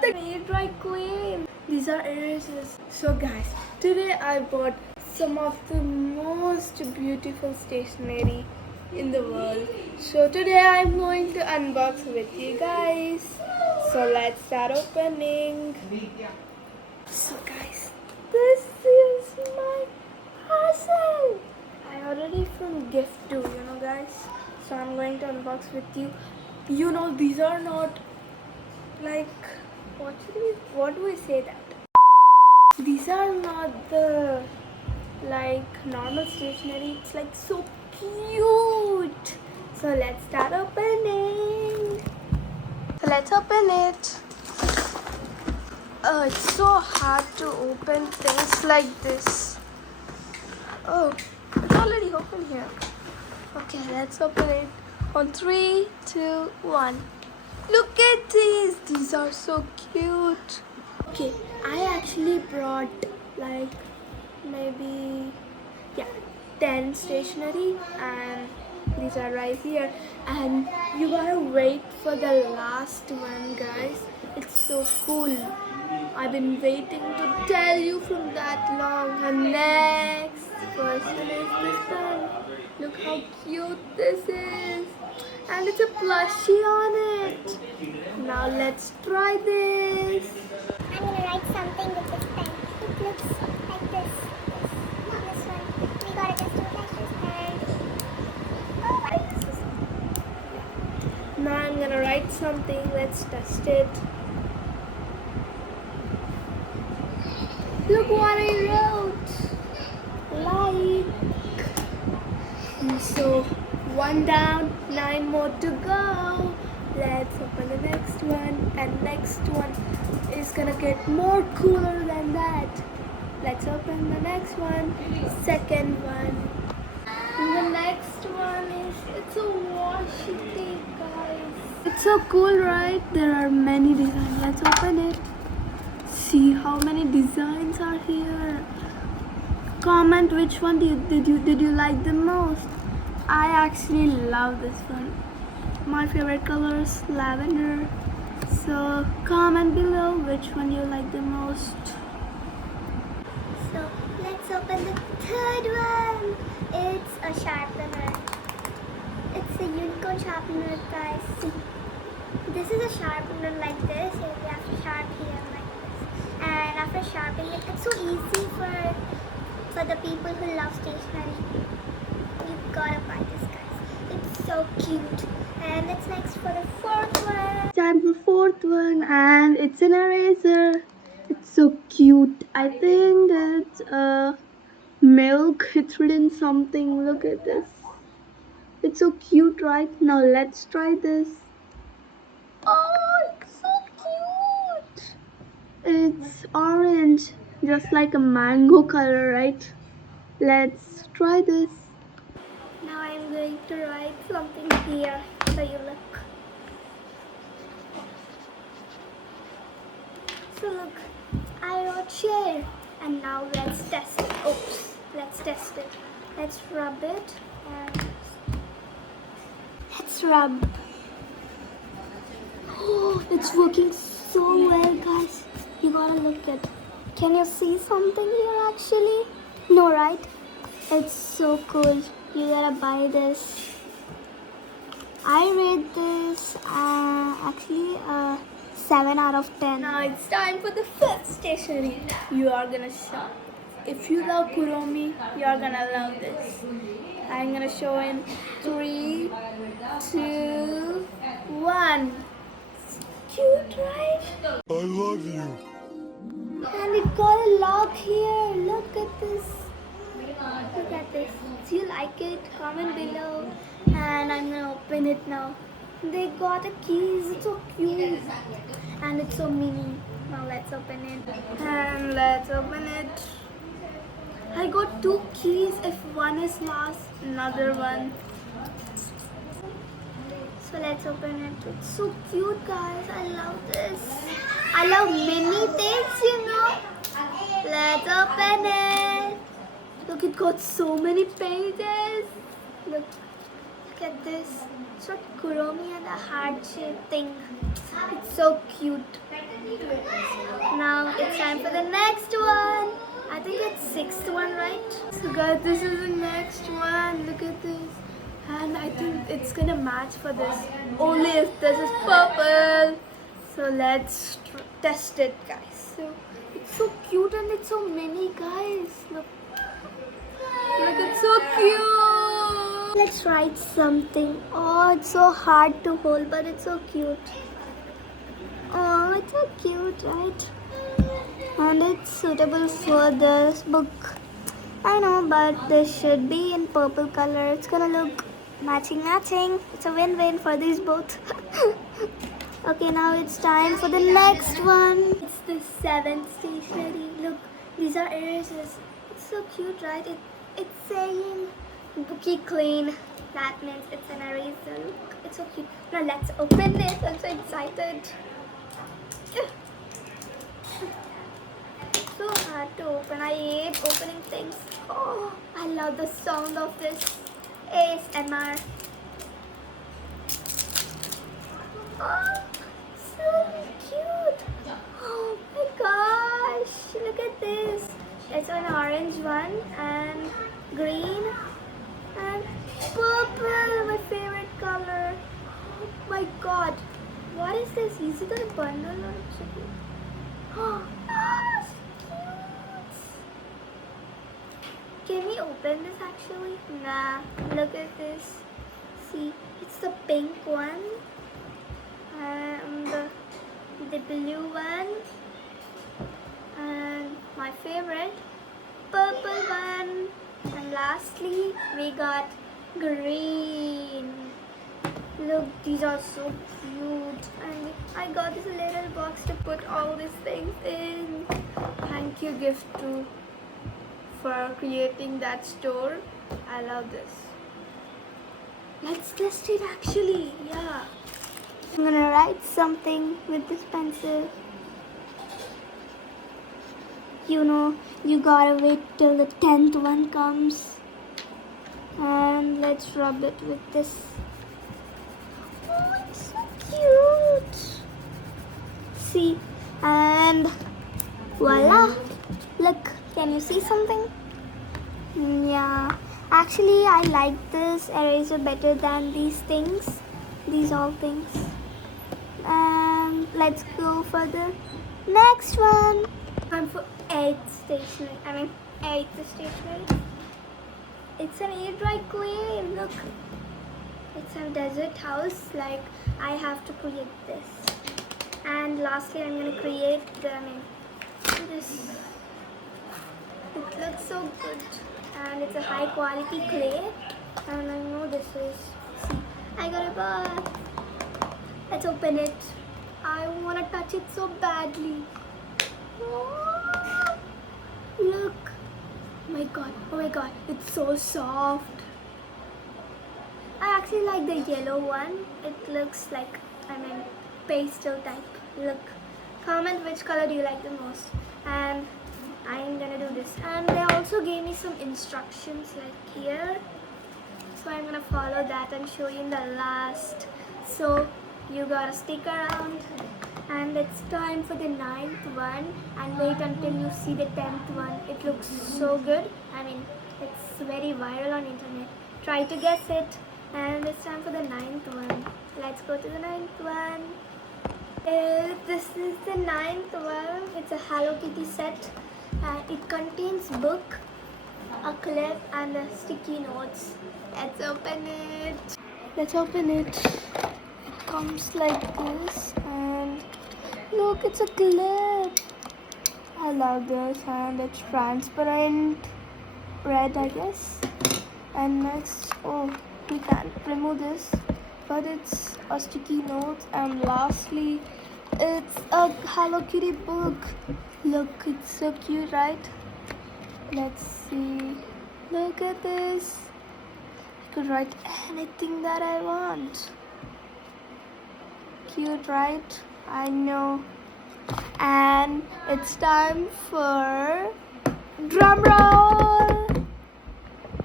got the dry queen. These are erasers. So guys, today I bought some of the most beautiful stationery in the world. So today I'm going to unbox with you guys. So let's start opening. So guys, this is my parcel. I already from gift too, guys. So I'm going to unbox with you. These are not like what do we say that? These are not the like normal stationery. It's like so cute. So let's start opening. So let's open it. Oh, it's so hard to open things like this. Oh, it's already open here. Okay, let's open it on 3, 2, 1. Look at these. These are so cute. Okay, I actually brought like maybe 10 stationery, and these are right here, and you gotta wait for the last one, guys. It's so cool. I've been waiting to tell you from that long. And next person is this one. Look how cute this is, and it's a plushie on it. Now let's try this. I'm gonna write something with this pen. It looks like this. This one. We gotta just do lashes and Now I'm gonna write something. Let's test it. Look what I wrote. Like. So 1 down, 9 more to go. Let's open the next one, and next one is gonna get more cooler than that. Let's open the next one, second one. And the next one is, it's a washi tape, guys. It's so cool, right? There are many designs. Let's open it. See how many designs are here. Comment which one did you like the most. I actually love this one. My favorite color is lavender. So comment below which one you like the most. so let's open the third one. It's a sharpener. It's a unicorn sharpener, guys. See, this is a sharpener like this. You have to sharp here like this. And after sharpening it, it's so easy for the people who love stationery. You gotta buy this, guys. It's so cute. And that's next for the fourth one. Time for fourth one, and it's an eraser. It's so cute. I think it's milk. It's written something. Look at this. It's so cute, right? Now let's try this. Oh, it's so cute. It's orange, just like a mango color, right? Let's try this. Now I'm going to write something here so you look. So look, I wrote share, and now let's test it. Oops, let's test it. Let's rub it and let's rub. Oh, it's working so well, guys. You gotta look at. Can you see something here actually? No, right? It's so cool. You gotta buy this. I rate this actually 7 out of 10. Now it's time for the fifth stationery. You are gonna shock. If you love Kuromi, you are gonna love this. I'm gonna show in 3, 2, 1. Cute, right? I love you. And it got a lock here. Look at this. Look at this. Do you like it? Comment below. And I'm gonna open it now. They got a keys. It's so cute. And it's so mini. Now let's open it. And let's open it. I got 2 keys. If one is lost, another one. So let's open it. It's so cute, guys. I love this. I love mini things, Let's open it. Look, it got so many pages. Look at this. It's not Kuromi and a heart-shaped thing. It's so cute. Now it's time for the next one. I think it's sixth one, right? So guys, this is the next one. Look at this. And I think it's gonna match for this. Only if this is purple. So let's test it, guys. So it's so cute and it's so mini, guys. Look. Look, it's so cute. Let's write something. Oh, it's so hard to hold, but it's so cute. Oh, it's so cute, right? And it's suitable for this book. I know, but this should be in purple color. It's gonna look matching. It's a win-win for these both. Okay, now it's time for the next one. It's the seventh stationery. Look, these are erasers. It's so cute, right? It's saying Bookie Clean. That means it's an eraser. Look, it's so cute. Now let's open it. I'm so excited. So hard to open. I hate opening things. Oh, I love the sound of this ASMR. Oh, so cute. Oh my gosh, look at this. It's an orange one and green and purple, my favorite color. Oh my god, what is this? Is it a bundle or something? Oh, so cute. Can we open this actually? Nah, look at this. See, it's the pink one and the blue one and my favorite purple one, and lastly we got green. Look, these are so cute, and I got this little box to put all these things in. Thank you, Gift too, for creating that store. I love this. Let's test it actually. Yeah. I'm gonna write something with this pencil. You know, you gotta wait till the 10th one comes. And let's rub it with this. Oh, it's so cute. See, and voila. Look, can you see something? Yeah, actually I like this eraser better than these things. These all things. And let's go for the next one. Time for eighth stationery. It's an air dry queen. Look, it's a desert house. Like, I have to create this. And lastly, I'm gonna create this. It looks so good, and it's a high quality clay. And I know this is. See, I got a bar. Let's open it. I want to touch it so badly. Oh, look. Oh my god, it's so soft. I actually like the yellow one. It looks like, pastel type. Look. Comment which color do you like the most. And I'm gonna do this. And they also gave me some instructions like here. So I'm gonna follow that and show you in the last. So you gotta stick around, and it's time for the 9th one, and wait until you see the 10th one. It looks so good. It's very viral on internet. Try to guess it. And it's time for the 9th one. Let's go to the 9th one. This is the 9th one. It's a Hello Kitty set. It contains book, a clip, and the sticky notes. Let's open it. It comes like this, and look, it's a clip. I love this, and it's transparent red, I guess. And next, oh, we can't remove this, but it's a sticky note. And lastly, it's a Hello Kitty book. Look, it's so cute, right? Let's see. Look at this. I could write anything that I want. Cute, right? I know. And it's time for drum roll.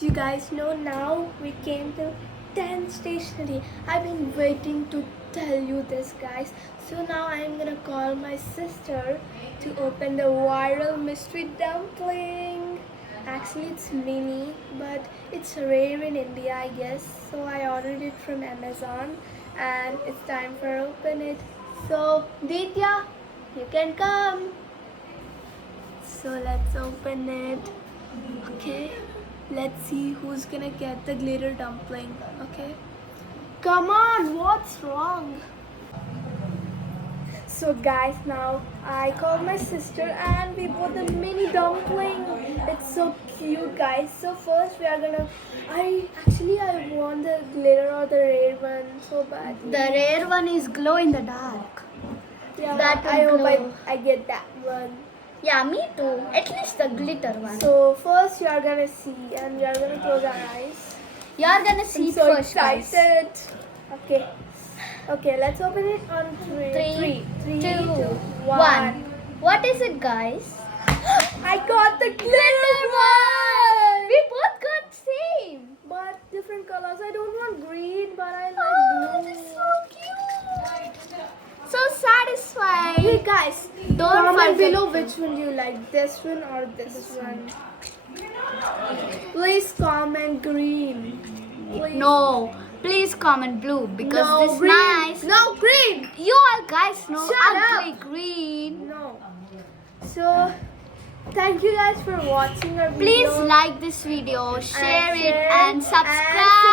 You guys know now we came to 10th stationery. I've been waiting to tell you this, guys. So now I'm gonna call my sister to open the viral mystery dumpling. Actually, it's mini, but it's rare in India, I guess. So I ordered it from Amazon, and it's time for open it. So Ditya, you can come. So let's open it. Okay, let's see who's gonna get the glitter dumpling. Okay, come on, what's wrong? So guys, now I called my sister and we bought the mini dumpling. It's so cute, guys. So first we are gonna, I want the glitter or the rare one so bad. The rare one is glow in the dark. Yeah, that I will hope glow. I get that one. Yeah, me too. At least the glitter one. So first you are gonna see and we are gonna close our eyes. You're gonna see I'm it so first, guys. excited. Okay. Okay, let's open it on three, Three, two, two, one. one. What is it, guys? I got the glitter one! We both got same. But different colors. I don't want green, but I like Oh, blue. that's so cute. So satisfying. Hey guys, Don't comment forget below which one do you like, this one or this one. Please comment green. Please. No, please comment blue because No, this green. nice. No, green. You all guys know Shut ugly up. green. No. So, thank you guys for watching our Please video. like this video, share it, share and and subscribe.